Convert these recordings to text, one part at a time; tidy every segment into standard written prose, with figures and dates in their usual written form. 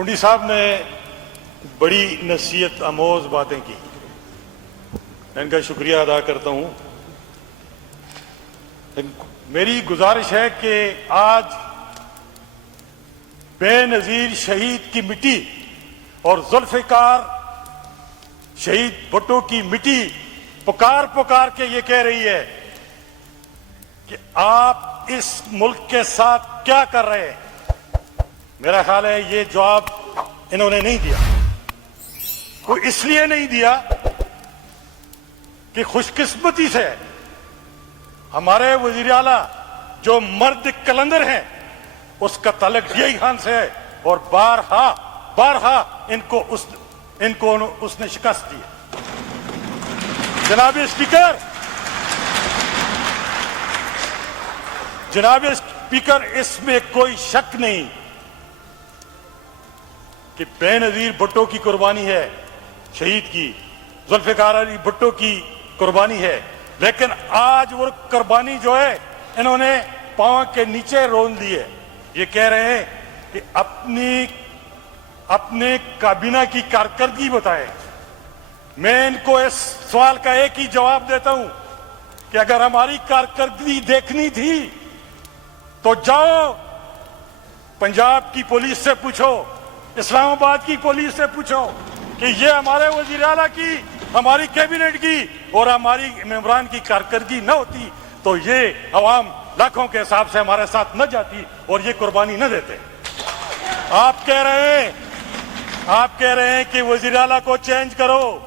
کنڈی صاحب نے بڑی نصیحت آموز باتیں کی، میں ان کا شکریہ ادا کرتا ہوں۔ میری گزارش ہے کہ آج بے نظیر شہید کی مٹی اور ذوالفقار شہید بھٹو کی مٹی پکار پکار کے یہ کہہ رہی ہے کہ آپ اس ملک کے ساتھ کیا کر رہے ہیں۔ میرا خیال ہے یہ جواب انہوں نے نہیں دیا۔ وہ اس لیے نہیں دیا کہ خوش قسمتی سے ہمارے وزیر اعلیٰ جو مرد کلندر ہیں اس کا تعلق یہی خان سے ہے، اور بارہا ان کو اس نے شکست دی۔ جناب اسپیکر، اس میں کوئی شک نہیں کہ بے نظیر بھٹو کی قربانی ہے، شہید کی، ذوالفقار علی بھٹو کی قربانی ہے، لیکن آج وہ قربانی جو ہے انہوں نے پاؤں کے نیچے رون لی ہے۔ یہ کہہ رہے ہیں کہ اپنے کابینہ کی کارکردگی بتائیں۔ میں ان کو اس سوال کا ایک ہی جواب دیتا ہوں کہ اگر ہماری کارکردگی دیکھنی تھی تو جاؤ پنجاب کی پولیس سے پوچھو، اسلام آباد کی پولیس سے پوچھو کہ یہ ہمارے وزیر اعلیٰ کی، ہماری کیبنٹ کی اور ہماری ممبران کی کارکردگی نہ ہوتی تو یہ عوام لاکھوں کے حساب سے ہمارے ساتھ نہ جاتی اور یہ قربانی نہ دیتے۔ آپ کہہ رہے ہیں کہ وزیر اعلیٰ کو چینج کرو۔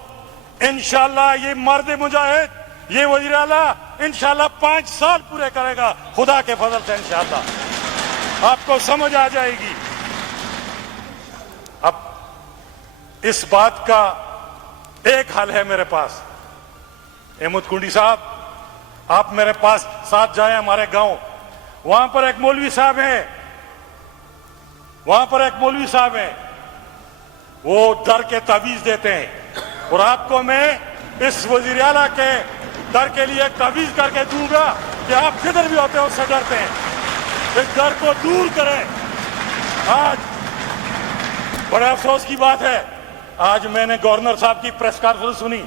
انشاءاللہ یہ مرد مجاہد، یہ وزیر اعلیٰ انشاءاللہ 5 سال پورے کرے گا، خدا کے فضل سے انشاءاللہ آپ کو سمجھ آ جائے گی۔ اب اس بات کا ایک حل ہے میرے پاس۔ احمد کنڈی صاحب، آپ میرے پاس ساتھ جائیں ہمارے گاؤں، وہاں پر ایک مولوی صاحب ہیں، وہ در کے تعویذ دیتے ہیں، اور آپ کو میں اس وزیر اعلیٰ کے در کے لیے ایک تعویذ کر کے دوں گا کہ آپ جدھر بھی ہوتے ہیں اس سے ڈرتے ہیں، اس ڈر کو دور کریں۔ آج بڑے افسوس کی بات ہے، آج میں نے گورنر صاحب کی پریس کانفرنس سنی۔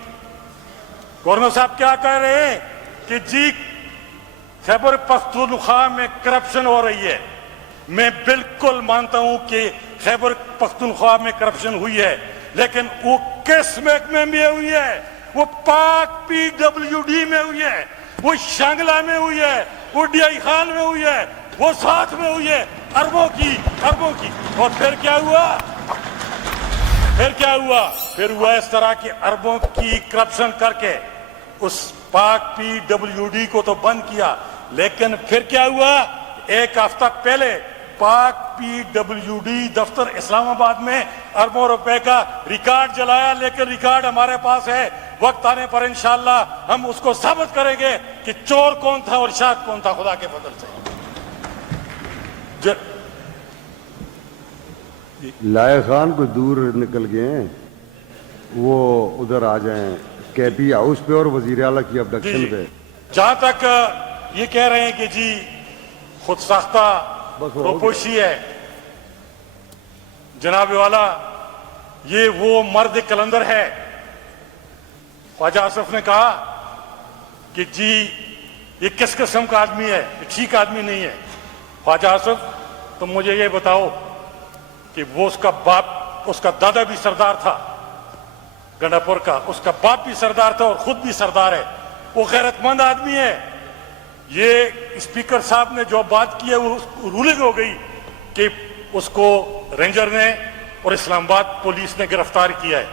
گورنر صاحب کیا کہہ رہے ہیں کہ جی خیبر پختونخوا میں کرپشن ہو رہی ہے۔ میں بالکل مانتا ہوں کہ خیبر پختونخوا میں کرپشن ہوئی ہے، لیکن وہ کس محکمے میں ہوئی ہے؟ وہ پاک PWD میں ہوئی ہے، وہ شانگلہ میں ہوئی ہے، وہ DI خان میں ہوئی ہے، وہ ساتھ میں ہوئی ہے، اربوں کی۔ اور پھر کیا ہوا؟ پھر ہوا اس طرح کی اربوں کی کرپشن کر کے اس پاک PWD کو تو بند کیا، لیکن پھر کیا ہوا؟ ایک ہفتہ پہلے پاک PWD دفتر اسلام آباد میں اربوں روپے کا ریکارڈ جلایا، لیکن ریکارڈ ہمارے پاس ہے۔ وقت آنے پر انشاءاللہ ہم اس کو ثابت کریں گے کہ چور کون تھا اور شاہد کون تھا، خدا کے فضل سے۔ لائق خان کو دور نکل گئے ہیں، وہ ادھر آ جائیں KP ہاؤس پہ اور وزیر اعلیٰ کی ابڈکشن پہ۔ جہاں تک یہ کہہ رہے ہیں کہ جی خود ساختہ روپوشی ہے، جناب والا یہ وہ مرد کلندر ہے۔ خواجہ آصف نے کہا کہ جی یہ کس قسم کا آدمی ہے، یہ ٹھیک آدمی نہیں ہے۔ خواجہ آصف، تم مجھے یہ بتاؤ کہ وہ اس کا باپ، اس کا دادا بھی سردار تھا گنڈا پور کا، اس کا باپ بھی سردار تھا اور خود بھی سردار ہے، وہ غیرت مند آدمی ہے۔ یہ اسپیکر صاحب نے جو بات کی ہے وہ رولنگ ہو گئی کہ اس کو رینجر نے اور اسلام آباد پولیس نے گرفتار کیا ہے۔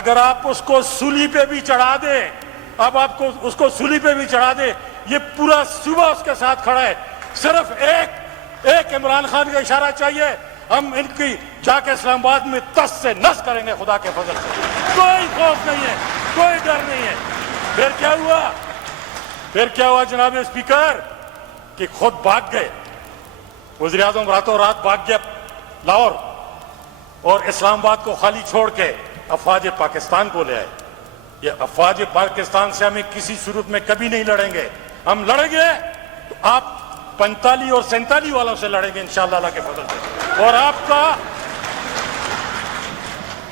اگر آپ اس کو سولی پہ بھی چڑھا دیں، اب آپ کو اس کو سولی پہ بھی چڑھا دیں، یہ پورا صوبہ اس کے ساتھ کھڑا ہے۔ صرف ایک عمران خان کا اشارہ چاہیے، ہم ان کی جا کے اسلام آباد میں تس سے نس کریں گے، خدا کے فضل سے۔ کوئی خوف نہیں ہے، کوئی ڈر نہیں ہے۔ پھر کیا ہوا جناب اسپیکر کہ خود بھاگ گئے، وزیر اعظم راتوں رات بھاگ گیا لاہور اور اسلام آباد کو خالی چھوڑ کے افواج پاکستان کو لے آئے۔ یہ افواج پاکستان سے ہمیں کسی صورت میں کبھی نہیں لڑیں گے۔ ہم لڑیں گے تو آپ 45 اور 47 والوں سے لڑیں گے انشاءاللہ اللہ کے فضل سے، اور آپ کا